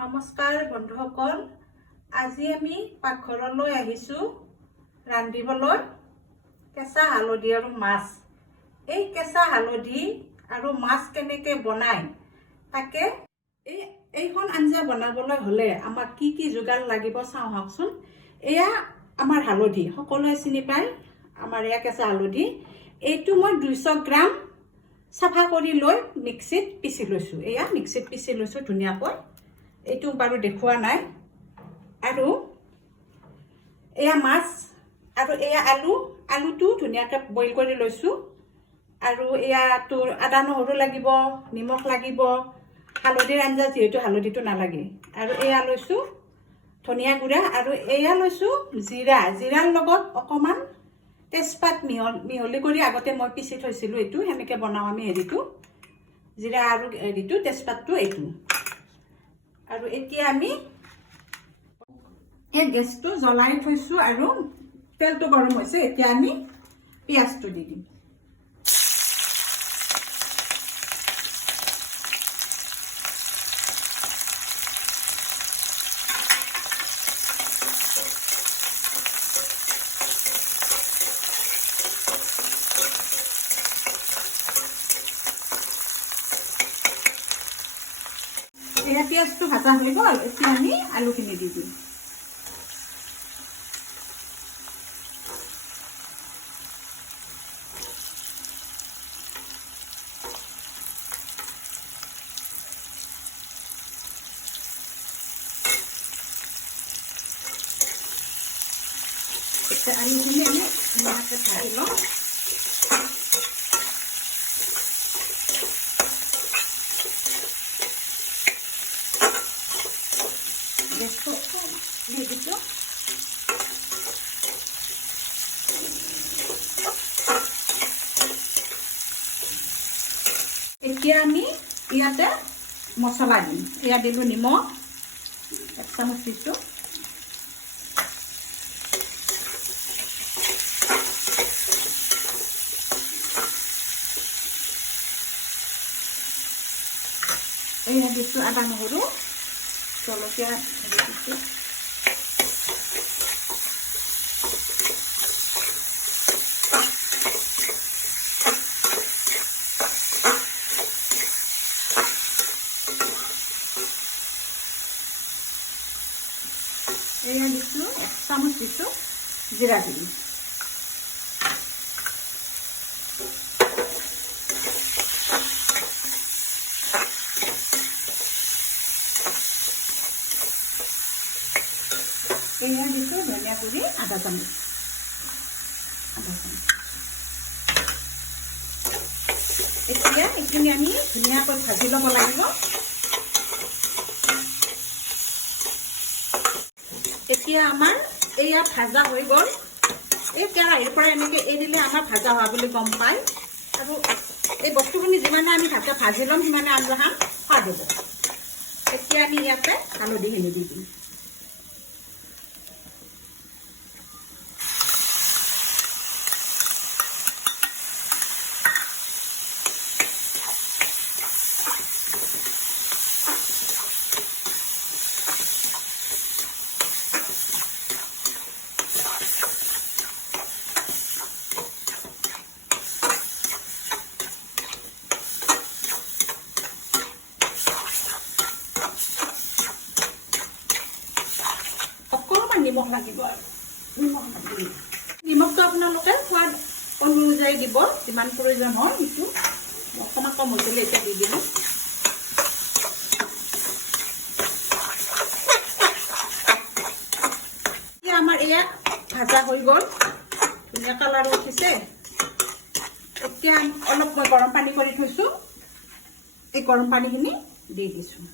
নমস্কাৰ বন্ধুসকল, আজি আমি পাকঘৰলৈ আহিছোঁ ৰান্ধিবলৈ কেঁচা হালধি আৰু মাছ। এই কেঁচা হালধি আৰু মাছ কেনেকৈ বনায় তাকে এইখন আঞ্জা বনাবলৈ হ'লে আমাক কি কি যোগাৰ লাগিব চাওঁ আহকচোন। এয়া আমাৰ হালধি, সকলোৱে চিনি পায় আমাৰ এয়া কেঁচা হালধি। এইটো মই 200 গ্ৰাম চাফা কৰি লৈ মিক্সিত পিচি লৈছোঁ। এয়া মিক্সিত পিচি লৈছোঁ ধুনীয়াকৈ। এইটো বাৰু দেখুৱা নাই। আৰু এয়া মাছ আৰু এয়া আলুটো ধুনীয়াকৈ বইল কৰি লৈছোঁ। আৰু এয়াটো আদা নহৰু লাগিব, নিমখ লাগিব, হালধিৰ আঞ্জা যিহেতু হালধিটো নালাগে। আৰু এয়া লৈছোঁ ধনিয়া গুড়া, আৰু এয়া লৈছোঁ জিৰাৰ লগত অকণমান তেজপাত মিহলি কৰি আগতে মই পিচি থৈছিলোঁ। এইটো সেনেকৈ বনাওঁ আমি হেৰিটো, জিৰা আৰু হেৰিটো তেজপাতটো এইটো। আৰু এতিয়া আমি এই গেছটো জ্বলাই থৈছোঁ আৰু তেলটো গৰম হৈছে। এতিয়া আমি পিঁয়াজটো দি দিম। এয়া পিঁয়াজটো ভাজা হৈ গ'ল। এতিয়া আমি আলুখিনি দি দিম। আলুখিনি আমি ধুনীয়াকৈ ভাজি লওঁ। গেছটো দি দিছোঁ। এতিয়া আমি ইয়াতে মছলা দিম। এয়া দিলোঁ নিমখ 1 চামুচ দিছোঁ। এয়া দিছোঁ আদা নহৰু, জলকীয়া দিছোঁ। এয়া দিছোঁ 1 চামুচ দিছোঁ জিৰা গুড়ি। এয়া দিছোঁ ধনিয়া গুড়ি আধা চামুচ। এতিয়া এইখিনি আমি ধুনীয়াকৈ ভাজি ল'ব লাগিব। এতিয়া আমাৰ এয়া ভাজা হৈ গ'ল। এই কেৰাহীৰ পৰা এনেকৈ এৰিলে আমাৰ ভাজা হোৱা বুলি গম পায়। আৰু এই বস্তুখিনি যিমানে আমি ভালকৈ ভাজি ল'ম সিমানে আঞ্জাখন সোৱাদ হ'ব। এতিয়া আমি ইয়াতে হালধিখিনি দি দিম। নিমখ লাগিব আৰু নিমখটো আপোনালোকে সোৱাদ অনুযায়ী দিব, যিমান প্ৰয়োজন হয়। সেইটো অকণমান কম হৈছিলে, এতিয়া দি দিলোঁ। এতিয়া আমাৰ এয়া ভাজা হৈ গ'ল, ধুনীয়া কালাৰ উঠিছে। এতিয়া অলপ মই গৰম পানী কৰি থৈছোঁ, এই গৰম পানীখিনি দি দিছোঁ।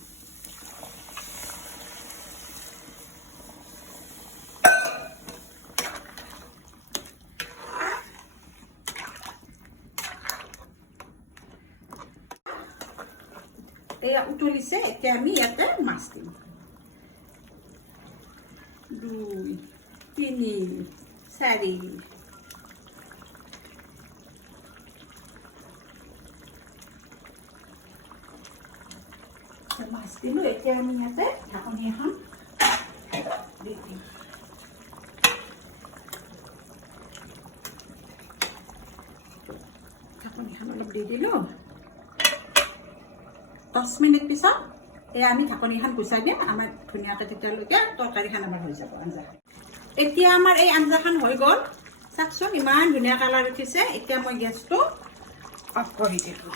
এয়া উতলিছে। এতিয়া আমি ইয়াতে মাছ দিম। 2, 3, 4। মাছ দিলোঁ এতিয়া আমি ইয়াতে ঢাকনি এখন দি দিম ঢাকনিখন অলপ দি দিলোঁ 10 মিনিট পিছত এয়া আমি ঢাকনিখন গুচাই দিম আমাৰ ধুনীয়াকৈ তেতিয়ালৈকে তৰকাৰীখন আমাৰ হৈ যাব আঞ্জাখন এতিয়া আমাৰ এই আঞ্জাখন হৈ গ'ল চাওকচোন ইমান ধুনীয়া কালাৰ উঠিছে এতিয়া মই গেছটো অফ কৰি দিলোঁ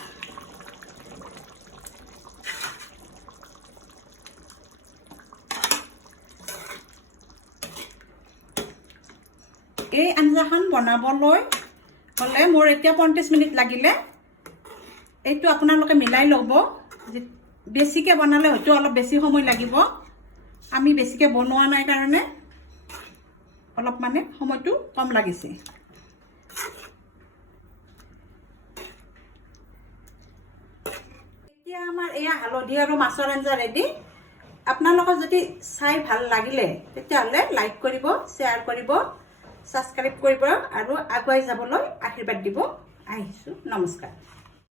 এই আঞ্জাখন বনাবলৈ হ'লে মোৰ এতিয়া 50 মিনিট লাগিলে এইটো আপোনালোকে মিলাই ল'ব বেছিকৈ বনালে হয়তো অলপ বেছি সময় লাগিব আমি বেছিকৈ বনোৱা নাই কাৰণে অলপ মানে সময়টো কম লাগিছে এতিয়া আমাৰ এয়া হালধি আৰু মাছৰ আঞ্জা ৰেডি আপোনালোকৰ যদি চাই ভাল লাগিলে তেতিয়াহ'লে লাইক কৰিব শ্বেয়াৰ কৰিব সাবস্ক্ৰাইব কৰিব আৰু আগুৱাই যাবলৈ আশীৰ্বাদ দিব আহিছোঁ নমস্কাৰ